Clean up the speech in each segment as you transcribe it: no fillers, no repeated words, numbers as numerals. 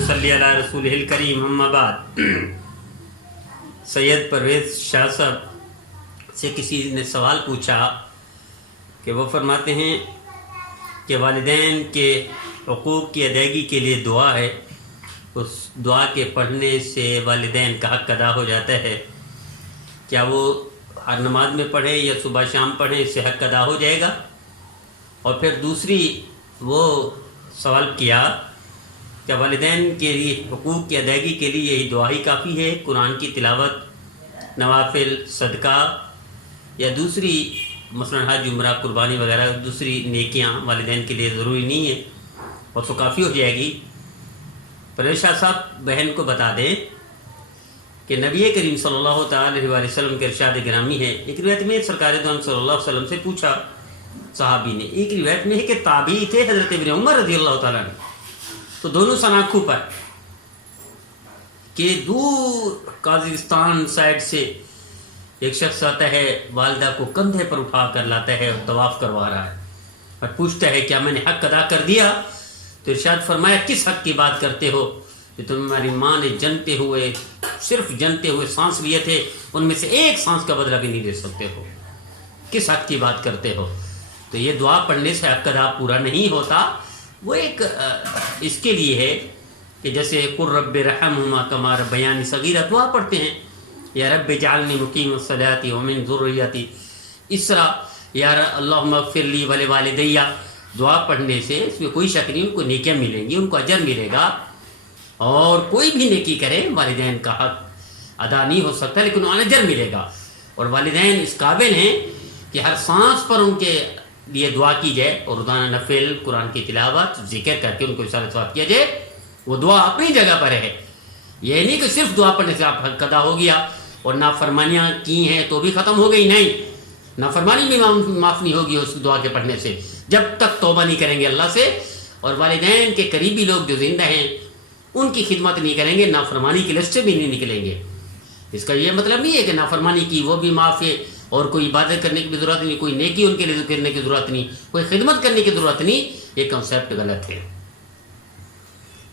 ونصلی علی رسولہ الکریم اما بعد۔ سید پرویز شاہ صاحب سے کسی نے سوال پوچھا کہ وہ فرماتے ہیں کہ والدین کے حقوق کی ادائیگی کے لیے دعا ہے، اس دعا کے پڑھنے سے والدین کا حق ادا ہو جاتا ہے، کیا وہ ہر نماز میں پڑھیں یا صبح شام پڑھیں اس سے حق ادا ہو جائے گا؟ اور پھر دوسری وہ سوال کیا کہ والدین کے لیے حقوق کی ادائیگی کے لیے یہی دعا ہی کافی ہے، قرآن کی تلاوت، نوافل، صدقہ یا دوسری مثلا حج، عمرہ، قربانی وغیرہ دوسری نیکیاں والدین کے لیے ضروری نہیں ہے اور تو کافی ہو جائے گی؟ پرویز شاہ صاحب بہن کو بتا دیں کہ نبی کریم صلی اللہ تعالی علیہ وسلم کے ارشاد گرامی ہے، ایک روایت میں سرکار دو عالم صلی اللہ علیہ وسلم سے پوچھا صحابی نے، ایک روایت میں ہے کہ تابعی تھے حضرت ابن عمر رضی اللہ تعالیٰ عنہ، تو دونوں سناکھوں پر کہ دور قازقستان سائڈ سے ایک شخص آتا ہے، والدہ کو کندھے پر اٹھا کر لاتا ہے اور طواف کروا رہا ہے اور پوچھتا ہے کیا میں نے حق ادا کر دیا؟ تو ارشاد فرمایا کس حق کی بات کرتے ہو کہ تمہاری ماں نے جنتے ہوئے، صرف جنتے ہوئے سانس لیے تھے، ان میں سے ایک سانس کا بدلہ بھی نہیں دے سکتے ہو، کس حق کی بات کرتے ہو؟ تو یہ دعا پڑھنے سے حق ادا پورا نہیں ہوتا، وہ ایک اس کے لیے ہے کہ جیسے قل رب رحمہما کما ربیانی صغیرہ دعا پڑھتے ہیں، یا رب جعلنی مقیم الصلاۃ ومن ذریتی، اس طرح یا اللہم اغفر لی ولوالدی دعا پڑھنے سے اس میں کوئی شک نہیں، ان کو نیکیاں ملیں گی، ان کو اجر ملے گا، اور کوئی بھی نیکی کرے والدین کا حق ادا نہیں ہو سکتا لیکن انہیں اجر ملے گا، اور والدین اس قابل ہیں کہ ہر سانس پر ان کے لیے دعا کی جائے اور روزانہ نفل، قرآن کی تلاوت، ذکر کر کے ان کو اشارہ ثواب کیا جائے، وہ دعا اپنی جگہ پر ہے، یہ نہیں کہ صرف دعا پڑھنے سے آپ حق ادا ہو گیا اور نافرمانیاں کی ہیں تو بھی ختم ہو گئی، نہیں، نافرمانی بھی معاف نہیں ہوگی اس دعا کے پڑھنے سے جب تک توبہ نہیں کریں گے اللہ سے، اور والدین کے قریبی لوگ جو زندہ ہیں ان کی خدمت نہیں کریں گے، نافرمانی کی لسٹ سے بھی نہیں نکلیں گے۔ اس کا یہ مطلب نہیں ہے کہ نافرمانی کی وہ بھی معاف ہے اور کوئی عبادت کرنے کی بھی ضرورت نہیں، کوئی نیکی ان کے لیے کرنے کی ضرورت نہیں، کوئی خدمت کرنے کی ضرورت نہیں، یہ کنسیپٹ غلط ہے۔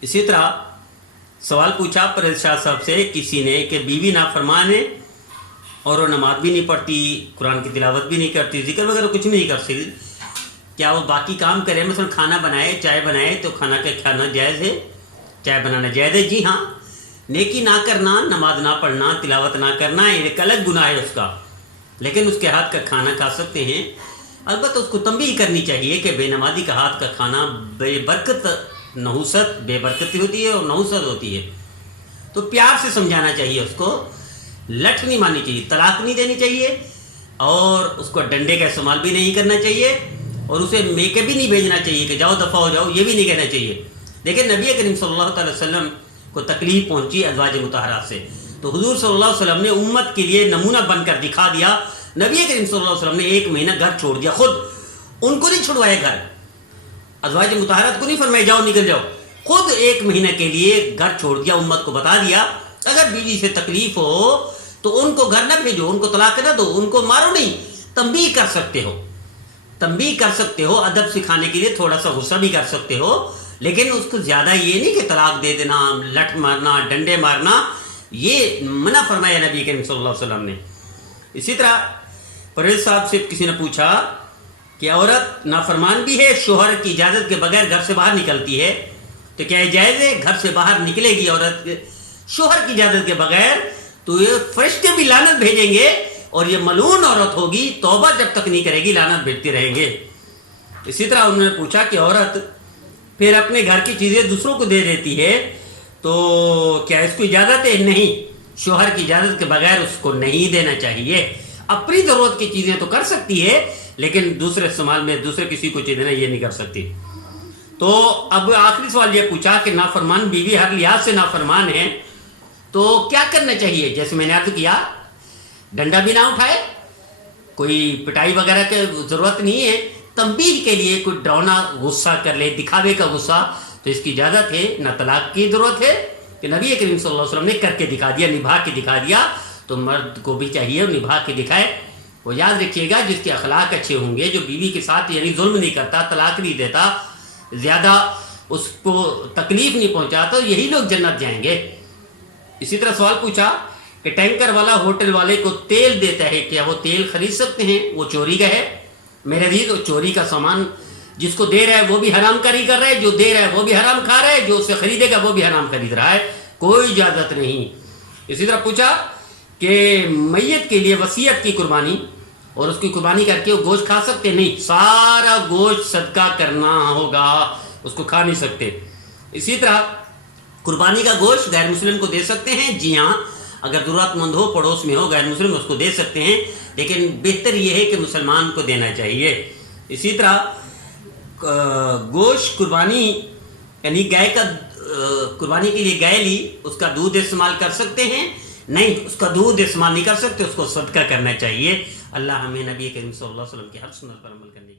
اسی طرح سوال پوچھا پرویز شاہ صاحب سے کسی نے کہ بیوی نافرمان ہے اور وہ نماز بھی نہیں پڑھتی، قرآن کی تلاوت بھی نہیں کرتی، ذکر وغیرہ کچھ نہیں کر سکتی، کیا وہ باقی کام کرے؟ مثلا کھانا بنائے، چائے بنائے تو کھانا کا کھانا جائز ہے، چائے بنانا جائز ہے؟ جی ہاں، نیکی نہ کرنا، نماز نہ پڑھنا، تلاوت نہ کرنا ایک الگ گناہ ہے اس کا، لیکن اس کے ہاتھ کا کھانا کھا سکتے ہیں۔ البتہ اس کو تنبیہ کرنی چاہیے کہ بے نمازی کا ہاتھ کا کھانا بے برکت، نحوست، بے برکتی ہوتی ہے اور نحوست ہوتی ہے، تو پیار سے سمجھانا چاہیے، اس کو لٹ نہیں مارنی چاہیے، طلاق نہیں دینی چاہیے، اور اس کو ڈنڈے کا استعمال بھی نہیں کرنا چاہیے، اور اسے میکے بھی نہیں بھیجنا چاہیے کہ جاؤ دفع ہو جاؤ، یہ بھی نہیں کہنا چاہیے۔ دیکھیں نبی کریم صلی اللہ تعالی وسلم کو تکلیف پہنچی ازواج مطہرات سے، تو حضور صلی اللہ علیہ وسلم نے امت کے لیے نمونہ بن کر دکھا دیا، نبی کریم صلی اللہ علیہ وسلم نے ایک مہینہ گھر چھوڑ دیا، خود ان کو نہیں چھڑوایا گھر، ازواج مطہرات کو نہیں فرمایا جاؤ نکل جاؤ، خود ایک مہینہ کے لیے گھر چھوڑ دیا، امت کو بتا دیا اگر بیوی سے تکلیف ہو تو ان کو گھر نہ بھیجو، ان کو طلاق نہ دو، ان کو مارو نہیں، تنبیہ کر سکتے ہو، تنبیہ کر سکتے ہو، ادب سکھانے کے لیے تھوڑا سا غصہ بھی کر سکتے ہو، لیکن اس کو زیادہ یہ نہیں کہ طلاق دے دینا، لٹ مارنا، ڈنڈے مارنا، یہ منع فرمایا نبی کریم صلی اللہ علیہ وسلم نے۔ اسی طرح پرویز صاحب سے کسی نے پوچھا کہ عورت نافرمان بھی ہے، شوہر کی اجازت کے بغیر گھر سے باہر نکلتی ہے، تو کیا یہ جائز ہے؟ گھر سے باہر نکلے گی عورت شوہر کی اجازت کے بغیر تو یہ فرشتے بھی لعنت بھیجیں گے، اور یہ ملعون عورت ہوگی، توبہ جب تک نہیں کرے گی لعنت بھیجتے رہیں گے۔ اسی طرح انہوں نے پوچھا کہ عورت پھر اپنے گھر کی چیزیں دوسروں کو دے دیتی ہے تو کیا اس کو اجازت ہے؟ نہیں، شوہر کی اجازت کے بغیر اس کو نہیں دینا چاہیے، اپنی ضرورت کی چیزیں تو کر سکتی ہے لیکن دوسرے استعمال میں دوسرے کسی کو چیز دینا یہ نہیں کر سکتی۔ تو اب آخری سوال یہ پوچھا کہ نافرمان بیوی ہر لحاظ سے نافرمان ہے تو کیا کرنا چاہیے؟ جیسے میں نے عرض کیا، ڈنڈا بھی نہ اٹھائے، کوئی پٹائی وغیرہ کی ضرورت نہیں ہے، تنبیہ کے لیے کوئی ڈراؤنا غصہ کر لے، دکھاوے کا غصہ، تو اس کی اجازت ہے، نہ طلاق کی ضرورت ہے، کہ نبی کریم صلی اللہ علیہ وسلم نے کر کے دکھا دیا، نبھا کے دکھا دیا، تو مرد کو بھی چاہیے نبھا کے دکھائے۔ وہ یاد رکھیے گا جس کے اخلاق اچھے ہوں گے، جو بیوی کے ساتھ یعنی ظلم نہیں کرتا، طلاق نہیں دیتا، زیادہ اس کو تکلیف نہیں پہنچا تو یہی لوگ جنت جائیں گے۔ اسی طرح سوال پوچھا کہ ٹینکر والا ہوٹل والے کو تیل دیتا ہے، کیا وہ تیل خرید سکتے ہیں؟ وہ چوری کا ہے؟ میرے عزیز، وہ چوری کا سامان جس کو دے رہا ہے وہ بھی حرام کاری کر رہا ہے، جو دے رہا ہے وہ بھی حرام کھا رہا ہے، جو اسے خریدے گا وہ بھی حرام خرید رہا ہے، کوئی اجازت نہیں۔ اسی طرح پوچھا کہ میت کے لیے وصیت کی قربانی اور اس کی قربانی کر کے وہ گوشت کھا سکتے؟ نہیں، سارا گوشت صدقہ کرنا ہوگا، اس کو کھا نہیں سکتے۔ اسی طرح قربانی کا گوشت غیر مسلم کو دے سکتے ہیں؟ جی ہاں، اگر ضرورت مند ہو، پڑوس میں ہو غیر مسلم، اس کو دے سکتے ہیں، لیکن بہتر یہ ہے کہ مسلمان کو دینا چاہیے۔ اسی طرح گوشت قربانی یعنی گائے کا قربانی کے لیے گائے لی، اس کا دودھ استعمال کر سکتے ہیں؟ نہیں، اس کا دودھ استعمال نہیں کر سکتے، اس کو صدقہ کرنا چاہیے۔ اللہ ہمیں نبی کریم صلی اللہ علیہ وسلم کی ہر سنت پر عمل کرنے